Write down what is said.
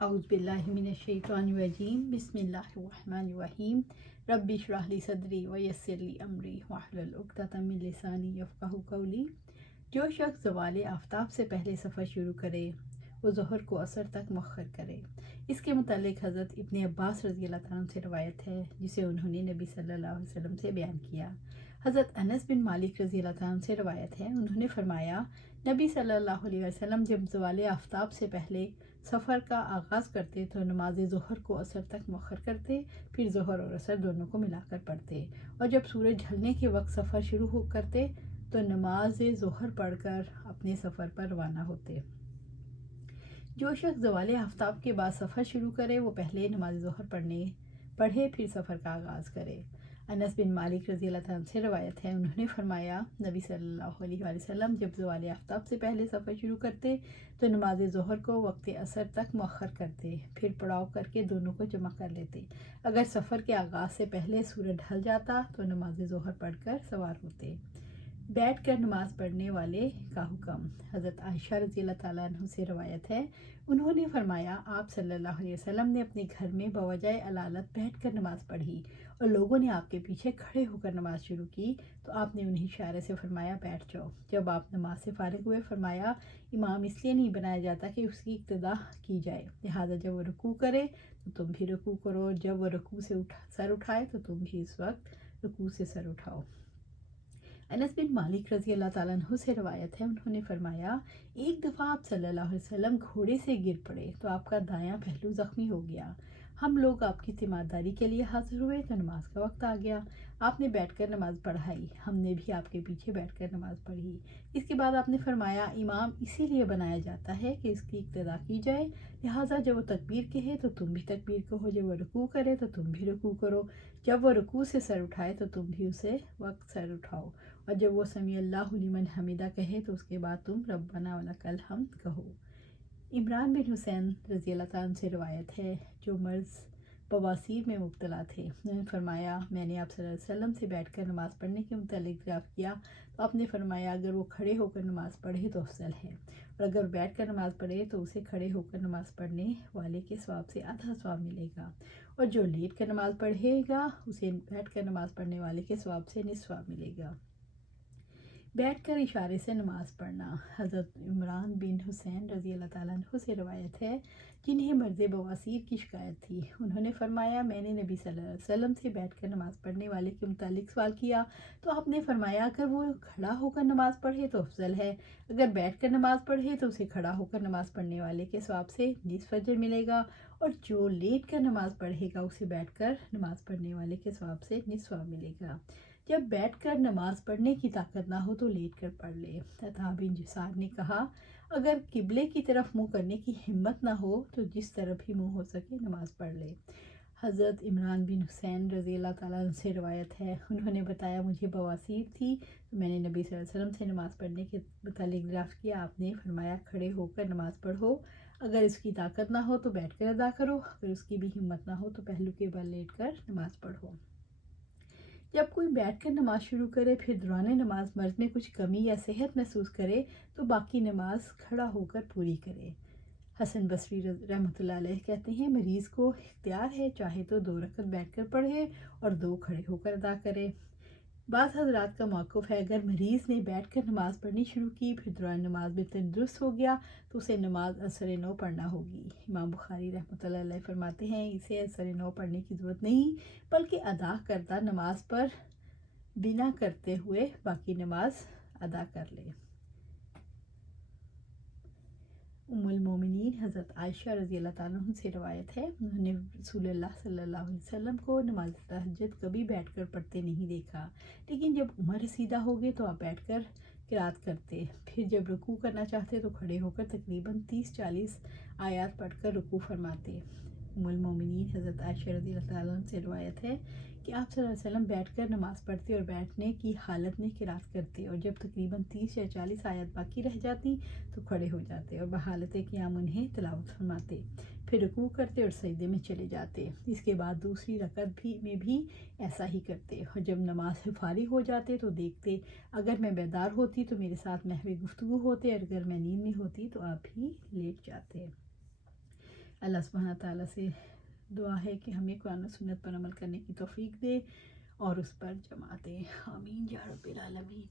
اعوذ باللہ من الشیطان الرجیم بسم اللہ الرحمن الرحیم رب اشرح لی صدری ویسر لی امری واحلل عقدۃ من لسانی یفقہوا قولی۔ جو شخص زوال آفتاب سے پہلے سفر شروع کرے وہ ظہر کو عصر تک مؤخر کرے۔ اس کے متعلق حضرت ابن عباس رضی اللہ تعالیٰ عنہ سے روایت ہے جسے انہوں نے نبی صلی اللہ علیہ وسلم سے بیان کیا۔ حضرت انس بن مالک رضی اللہ تعالیٰ عنہ سے روایت ہے، انہوں نے فرمایا نبی صلی اللہ علیہ وسلم جب زوال آفتاب سے پہلے سفر کا آغاز کرتے تو نماز ظہر کو عصر تک مؤخر کرتے، پھر ظہر اور عصر دونوں کو ملا کر پڑھتے، اور جب سورج ڈھلنے کے وقت سفر شروع کرتے تو نماز ظہر پڑھ کر اپنے سفر پر روانہ ہوتے۔ جو شخص زوال آفتاب کے بعد سفر شروع کرے وہ پہلے نماز ظہر پڑھے پھر سفر کا آغاز کرے۔ انس بن مالک رضی اللہ تعالیٰ عنہ سے روایت ہے، انہوں نے فرمایا نبی صلی اللہ علیہ وسلم جب زوال آفتاب سے پہلے سفر شروع کرتے تو نماز ظہر کو وقت عصر تک مؤخر کرتے، پھر پڑاؤ کر کے دونوں کو جمع کر لیتے۔ اگر سفر کے آغاز سے پہلے سورج ڈھل جاتا تو نماز ظہر پڑھ کر سوار ہوتے۔ بیٹھ کر نماز پڑھنے والے کا حکم۔ حضرت عائشہ رضی اللہ تعالیٰ عنہ سے روایت ہے، انہوں نے فرمایا آپ صلی اللہ علیہ وسلم نے اپنے گھر میں بوجہ علالت بیٹھ کر نماز پڑھی اور لوگوں نے آپ کے پیچھے کھڑے ہو کر نماز شروع کی تو آپ نے انہیں اشارے سے فرمایا بیٹھ جاؤ۔ جب آپ نماز سے فارغ ہوئے فرمایا امام اس لیے نہیں بنایا جاتا کہ اس کی اقتداء کی جائے، لہٰذا جب وہ رکوع کرے تو تم بھی رکوع کرو، اور جب وہ رکوع سے سر اٹھائے تو تم بھی اس وقت رکوع سے سر اٹھاؤ۔ انس بن مالک رضی اللہ تعالیٰ عنہ سے روایت ہے، انہوں نے فرمایا ایک دفعہ آپ صلی اللہ علیہ وسلم گھوڑے سے گر پڑے تو آپ کا دایاں پہلو زخمی ہو گیا۔ ہم لوگ آپ کی تیمارداری کے لیے حاضر ہوئے تو نماز کا وقت آ گیا، آپ نے بیٹھ کر نماز پڑھائی، ہم نے بھی آپ کے پیچھے بیٹھ کر نماز پڑھی۔ اس کے بعد آپ نے فرمایا امام اسی لیے بنایا جاتا ہے کہ اس کی اقتداء کی جائے، لہٰذا جب وہ تکبیر کہے تو تم بھی تکبیر کہو، جب وہ رکوع کرے تو تم بھی رکوع کرو، جب وہ رکوع سے سر اٹھائے تو تم بھی اسے وقت سر اٹھاؤ، اور جب وہ سمیع اللہ لمن حمیدہ کہے تو اس کے بعد تم ربنا ولک الحمد کہو۔ عمران بن حسین رضی اللہ تعالیٰ عنہ سے روایت ہے جو مرض بواسیر میں مبتلا تھے، انہوں نے فرمایا میں نے آپ صلی اللہ علیہ وسلم سے بیٹھ کر نماز پڑھنے کے متعلق دریافت کیا تو آپ نے فرمایا اگر وہ کھڑے ہو کر نماز پڑھے تو افضل ہے، اور اگر بیٹھ کر نماز پڑھے تو اسے کھڑے ہو کر نماز پڑھنے والے کے ثواب سے آدھا ثواب ملے گا، اور جو لیٹ کر نماز پڑھے گا اسے بیٹھ کر نماز پڑھنے والے کے ثواب سے نصف ثواب ملے گا۔ بیٹھ کر اشارے سے نماز پڑھنا۔ حضرت عمران بن حسین رضی اللہ تعالیٰ عنہ سے روایت ہے جنہیں مرض بواسیر کی شکایت تھی، انہوں نے فرمایا میں نے نبی صلی اللہ علیہ وسلم سے بیٹھ کر نماز پڑھنے والے کے متعلق سوال کیا تو آپ نے فرمایا اگر وہ کھڑا ہو کر نماز پڑھے تو افضل ہے، اگر بیٹھ کر نماز پڑھے تو اسے کھڑا ہو کر نماز پڑھنے والے کے ثواب سے نصف اجر ملے گا، اور جو لیٹ کر نماز پڑھے گا اسے بیٹھ کر نماز پڑھنے والے کے ثواب سے نصف ثواب ملے گا۔ جب بیٹھ کر نماز پڑھنے کی طاقت نہ ہو تو لیٹ کر پڑھ لے۔ عطا بن یسار نے کہا اگر قبلے کی طرف منہ کرنے کی ہمت نہ ہو تو جس طرف ہی منہ ہو سکے نماز پڑھ لے۔ حضرت عمران بن حسین رضی اللہ تعالیٰ عنہ سے روایت ہے، انہوں نے بتایا مجھے بواسیر تھی تو میں نے نبی صلی اللہ علیہ وسلم سے نماز پڑھنے کے متعلق دریافت کیا، آپ نے فرمایا کھڑے ہو کر نماز پڑھو، اگر اس کی طاقت نہ ہو تو بیٹھ کر ادا کرو، اگر اس کی بھی ہمت نہ ہو تو پہلو کے بل لیٹ کر نماز پڑھو۔ جب کوئی بیٹھ کر نماز شروع کرے پھر دوران نماز مرض میں کچھ کمی یا صحت محسوس کرے تو باقی نماز کھڑا ہو کر پوری کرے۔ حسن بصری رحمۃ اللہ علیہ کہتے ہیں مریض کو اختیار ہے چاہے تو 2 رکعت بیٹھ کر پڑھے اور 2 کھڑے ہو کر ادا کرے۔ بعض حضرات کا موقف ہے اگر مریض نے بیٹھ کر نماز پڑھنی شروع کی پھر دوران نماز میں تندرست ہو گیا تو اسے نماز اثر نو پڑھنا ہوگی۔ امام بخاری رحمۃ اللہ علیہ فرماتے ہیں اسے اثر نو پڑھنے کی ضرورت نہیں بلکہ ادا کردہ نماز پر بنا کرتے ہوئے باقی نماز ادا کر لے۔ ام المومنین حضرت عائشہ رضی اللہ تعالیٰ عنہ سے روایت ہے، انہوں نے رسول اللہ صلی اللہ علیہ وسلم کو نماز تہجد کبھی بیٹھ کر پڑھتے نہیں دیکھا، لیکن جب عمر رسیدہ ہو گئے تو آپ بیٹھ کر قرات کرتے، پھر جب رکوع کرنا چاہتے تو کھڑے ہو کر تقریباً 30-40 آیات پڑھ کر رکوع فرماتے۔ ام المومنین حضرت عائشہ رضی اللہ تعالیٰ عنہ سے روایت ہے کہ آپ صلی اللہ علیہ وسلم بیٹھ کر نماز پڑھتے اور بیٹھنے کی حالت میں قرات کرتے، اور جب تقریباً 30 یا 40 آیات باقی رہ جاتی تو کھڑے ہو جاتے اور بحالت قیام انہیں تلاوت فرماتے، پھر رکوع کرتے اور سجدے میں چلے جاتے۔ اس کے بعد دوسری رکعت میں بھی ایسا ہی کرتے، اور جب نماز سے فارغ ہو جاتے تو دیکھتے اگر میں بیدار ہوتی تو میرے ساتھ محو گفتگو ہوتے، اور اگر میں نیند میں ہوتی تو آپ بھی لیٹ جاتے۔ اللہ سبحانہ تعالیٰ سے دعا ہے کہ ہمیں قرآن و سنت پر عمل کرنے کی توفیق دے اور اس پر جمع دے. آمین یا رب العالمین.